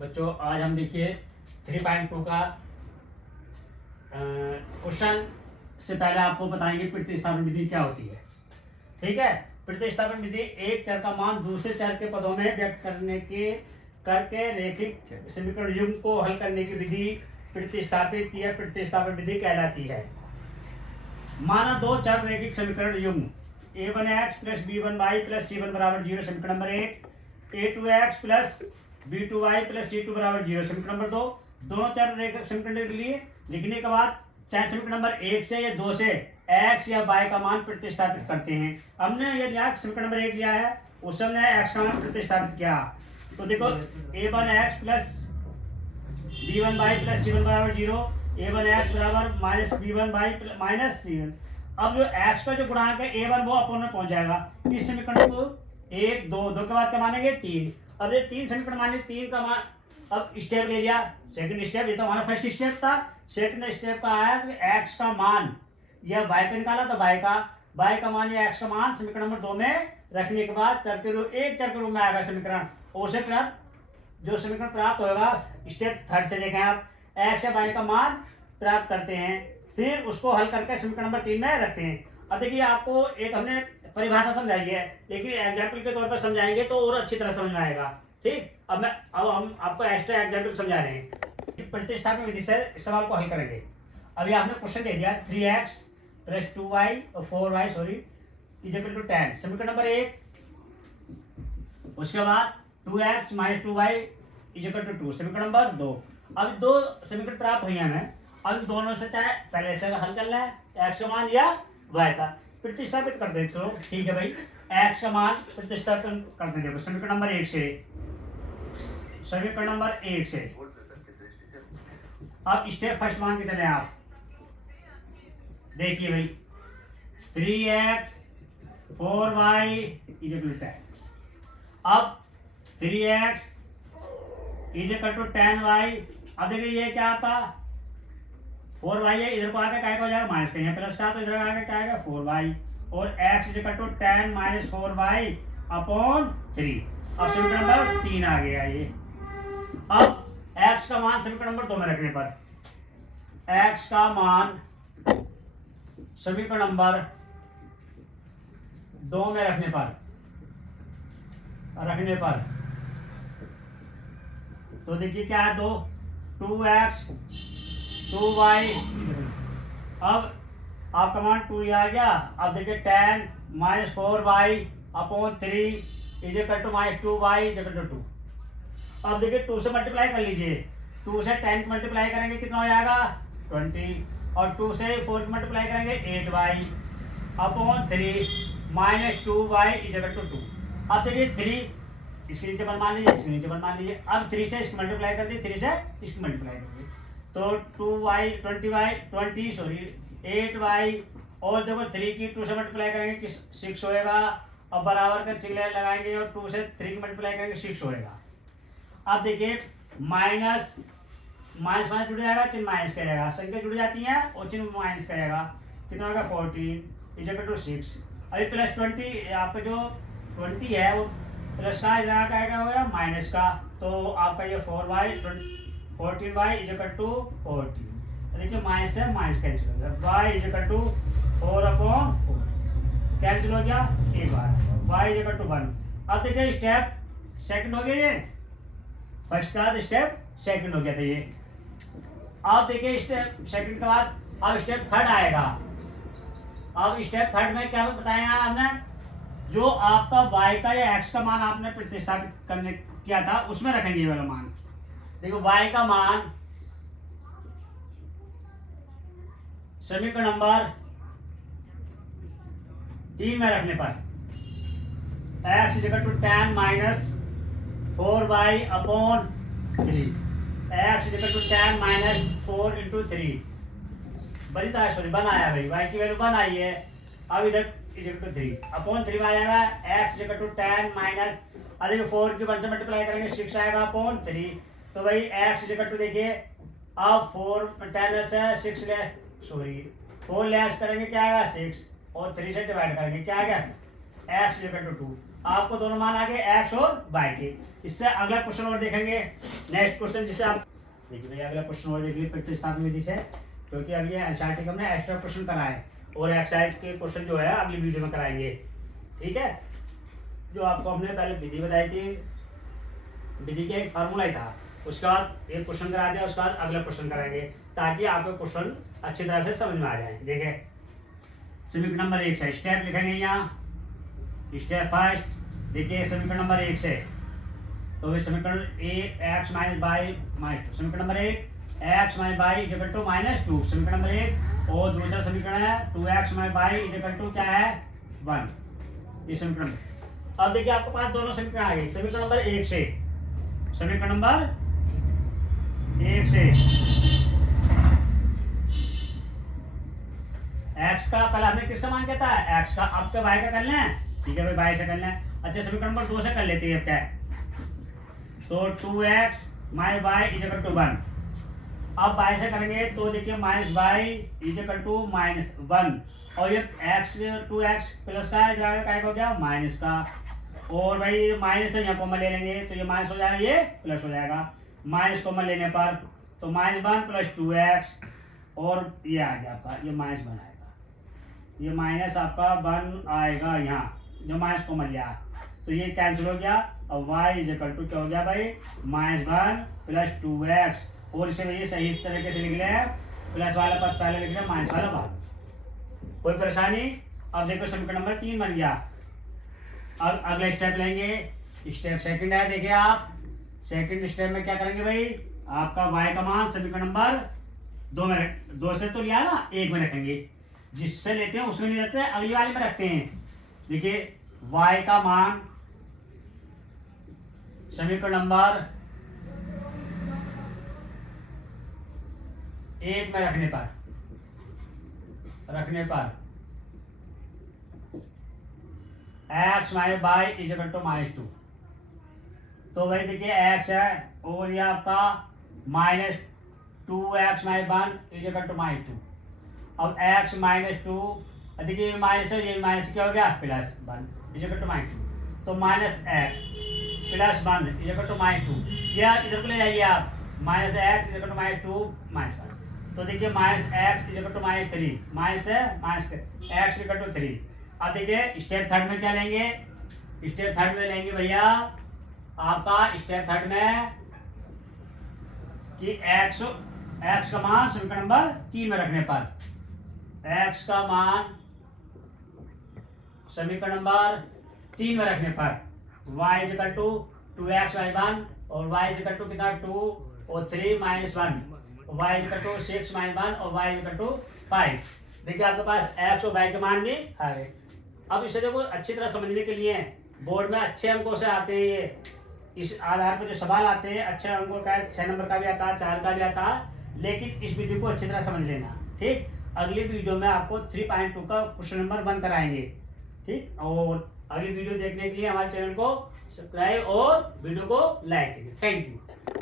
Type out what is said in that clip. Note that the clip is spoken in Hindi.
बच्चों आज हम देखिए 3.2 का क्वेश्चन से पहले आपको बताएंगे प्रतिस्थापन विधि क्या होती है। ठीक है, प्रतिस्थापन विधि एक चर का मान दूसरे चर के पदों में व्यक्त करके रैखिक समीकरण युग्म को हल करने की विधि प्रतिस्थापित या प्रतिस्थापन विधि कहलाती है। माना दो चर रैखिक समीकरण युग्म a1x plus b1y plus c1 बराबर 0 समीकरण number 1, a2x plus b2y plus c2 बराबर 0 समीकरण नंबर 2। दोनों चर रैखिक समीकरण के लिए लिखने के बाद चाहे समीकरण नंबर 1 से या 2 से x या y का मान प्रतिस्थापित करते हैं। हमने ये समीकरण नंबर 1 लिया है, उस समय x का मान प्रतिस्थापित किया। तो देखो a1x plus b1y plus c1 बराबर 0, a1x बराबर माइनस b1y माइनस c1। अब जो x का जो गुणांक है a1 वो अपोन में पहुंच जाएगा। इस समीकरण को 1 2 2 के बाद क्या मानेंगे 3। अब ये 3 समीकरण माने 3 का मान। अब स्टेप ले लिया, सेकंड स्टेप, ये तो हमारा फर्स्ट स्टेप था। सेकंड स्टेप का आया कि x का मान या y का निकाला तो y का मान या x का मान समीकरण नंबर 2 में रखने के बाद चर के रूप एक चर के रूप में आएगा समीकरण। उसे जो समीकरण प्राप्त होगा स्टेप थर्ड से देखें आप, x या y का मान प्राप्त करते हैं, फिर उसको हल करके समीकरण नंबर 3 में रखते हैं। अब देखिए आपको एक हमने परिभाषा समझाई है, लेकिन एग्जाम्पल के तौर पर समझाएंगे तो और अच्छी तरह समझ में आएगा। ठीक, अब हम आपको एक्स्ट्रा एग्जाम्पल समझा रहे हैं। प्रतिस्थापन विधि से इस सवाल को हल करेंगे। अभी आपने क्वेश्चन दे दिया 3x प्लस 2y और 4y इज इक्वल टू 10 समीकरण नंबर 1। उसके बाद 2x minus 2y is equal to 2 समीकरण नंबर 2। अब दो समीकरण प्राप्त हुई हमें। अब दोनों से चाहे पहले से हल करना है x का मान या y का, प्रतिस्थापित कर दे। चलो ठीक है भाई, x का मान प्रतिस्थापन करते देखो समीकरण नंबर 1 से, समीकरण नंबर 1 से। अब स्टेप फर्स्ट मान के चले आप, देखिए भाई 3x 4y is equal to 10। अब 3x is equal to 10y। अब देखिए ये क्या आपका 4y है, इधर को आके क्या हो जाएगा माइनस का, यहाँ प्लस का, तो इधर आके क्या आएगा 4y और x is equal to 10 minus 4y upon 3। अब समीकरण नंबर 3 आ गया ये। अब x का मान समीकरण नंबर 2 में रखने पर, x का मान समीकरण नंबर 2 में रखने पर तो देखिए क्या है 2x 2y। अब आपका मान 2 आ गया। अब देखिए 10 minus 4y upon 3 is equal to minus 2y is equal to 2। अब देखिए 2 से मल्टीप्लाई कर लीजिए, 2 से 10 की मल्टीप्लाई करेंगे कितना हो जाएगा 20, और 2 से 4 की मल्टीप्लाई करेंगे 8y upon 3 minus 2y is equal to 2। अब देखिए 3 इसके नीचे वन मान लीजिए, इसके नीचे वन मान लीजिए। अब 3 से इसकी मल्टीप्लाई कर दी, 3 से इसकी मल्टीप्लाई कर दी, तो 8y और देखो 3 की 2 से मल्टीप्लाई करेंगे कि 6 होएगा, और बराबर का चिन्ह लगाएंगे और 2 से 3 की मल्टीप्लाई करेंगे 6 होएगा। अब देखिए माइनस माइनस जुड़ जाएगा, चिन्ह माइनस करेगा, संख्या जुड़ जाती है और चिन्ह माइनस करेगा, कितना होगा 14 इज इक्वल टू 6। अभी प्लस 20 आपका जो 20 है वो प्लस का इधर आएगा होगा माइनस का, तो आपका ये 14y इज इक्वल टू 14। देखिए माइनस से माइनस कैंसिल हो गया, y is equal to 4 upon 4 cancel हो गया एक बार, y इज इक्वल टू 1। अब देखिए स्टेप सेकंड हो गया, ये फर्स्ट का स्टेप सेकंड हो गया था ये। अब देखिए स्टेप सेकंड के बाद अब स्टेप थर्ड आएगा। अब स्टेप थर्ड में क्या बताया हमने, जो आपका y का या x का मान आपने प्रतिस्थापित करने किया था उसमें रखेंगे ये वाला मान। देखो y का मान समीकरण नंबर 3 में रखने पर x is equal to 10 minus 4y upon 3, x is equal to 10 minus 4 into 3 बनी सॉरी बन आया भाई, y की वैल्यू बन आई है। अब इधर इज इक्वल टू 3 अपॉन 3 आ जाएगा, x is equal to 10 minus, देखिए 4 की 1 से मल्टीप्लाई करेंगे 6 आएगा अपॉन 3, तो भाई x इज इक्वल टू देखिए अब 4 10 से 6 ले सॉरी 4 लेस करेंगे क्या आएगा 6 और 3 से डिवाइड करेंगे क्या आ गया x इज इक्वल टू 2। आपको दोनों मान आ गए x और y के। इससे अगला क्वेश्चन और देखेंगे। नेक्स्ट क्वेश्चन जिसे आप देखिए भैया, अगला क्वेश्चन और देखिए प्रतिस्थापन विधि से, क्योंकि अब ये एनसीईआरटी का हमने एक्स्ट्रा क्वेश्चन कराए और एक्सरसाइज के क्वेश्चन जो है अगली वीडियो में कराएंगे। ठीक है, जो आपको हमने पहले विधि बताई थी, विधि का एक फार्मूला ही था, उसके बाद एक क्वेश्चन करा दिया, उसके बाद अगला क्वेश्चन कराएंगे ताकि आपको क्वेश्चन अच्छी तरह से समझ में आ जाए। देखें समीकरण नंबर 1 से स्टेप लिखेंगे यहाँ। स्टेप फर्स्ट देखिए समीकरण नंबर 1 से, तो समीकरण एक्स माइनस बाई माइनस 2, समीकरण number 1 x minus y is equal to -2, समीकरण नंबर 1। और दूसरा समीकरण है 2x minus y is equal to क्या है 1, ये समीकरण। अब देखिए आपके पास दोनों समीकरण आ गए। समीकरण नंबर 1 से, समीकरण नंबर 1 से x का पहले हमने किसका मान किया था, x का, अब के y का कर लें। ठीक है भाई, y से कर लें। अच्छा समीकरण नंबर 2 से कर लेते हैं अब क्या, तो 2x minus y is equal to 1। अब y से करेंगे तो देखिए minus y is equal to -1, और ये x 2x प्लस का इधर का हो गया माइनस का, और भाई माइनस से यहाँ कॉमन ले लेंगे तो ये माइनस हो जाएगा, ये प्लस हो जाएगा। माइनस कॉमन लेने पर तो -1 प्लस 2x, और ये आ गया आपका, ये -1 आएगा, ये माइनस आपका 1 आएगा यहाँ, जो माइनस कॉमन लिया तो ये कैंसिल हो गया। और y इज इक्वल टू क्या हो गया भाई, -1 प्लस 2x, और इसे भैया सही तरीके से लिख ले, प्लस वाला पद पहले लिख ले, माइनस वाला बाद, कोई परेशानी। अब देखो समीकरण नंबर 3 बन गया। अब अगला स्टेप लेंगे, स्टेप सेकंड है। देखिए आप सेकंड स्टेप में क्या करेंगे भाई, आपका y का मान समीकरण नंबर 2 से तो लिया ना, 1 में रखेंगे, जिससे लेते हैं उसमें नहीं रखते, अगली वाले में रखते हैं। देखिए y का मान समीकरण नंबर 1 में रखने पर x minus y is equal to -2, तो भाई देखिए x है और ये आपका -2x minus 1 is equal to -2। अब x -2, देखिए ये माइनस है, ये माइनस क्या हो गया +1 इज इक्वल टू -2, तो -x plus 1 is equal to -2, या इधर को ले जाइए आप, -x इज इक्वल टू -2 -1, तो देखिए -x is equal to -3, minus है माइनस x इक्वल टू 3। अब देखिए स्टेप थर्ड में क्या लेंगे, स्टेप थर्ड में लेंगे भैया आपका, स्टेप थर्ड में कि x का मान समीकरण नंबर 3 में रखने पर, x का मान समीकरण नंबर 3 में रखने पर y is equal to 2x minus 1, और y इज इक्वल टू कितना 2 और 3 -1, y is equal to 6 minus 1, और y इज इक्वल टू 5। देखिए आपके पास x और y के मान भी आ गए। अब इसे देखो अच्छी तरह समझने के लिए बोर्ड में अच्छे अंकों से आते हैं, ये इस आधार पर जो सवाल आते हैं अच्छे अंकों का, 6 नंबर का भी आता है, 4 का भी आता है, लेकिन इस वीडियो को अच्छी तरह समझ लेना। ठीक, अगली वीडियो में आपको 3.2 का क्वेश्चन नंबर 1 कराएंगे। ठीक, और अगली वीडियो देखने के लिए हमारे चैनल को सब्सक्राइब और वीडियो को लाइक कीजिए। Thank you.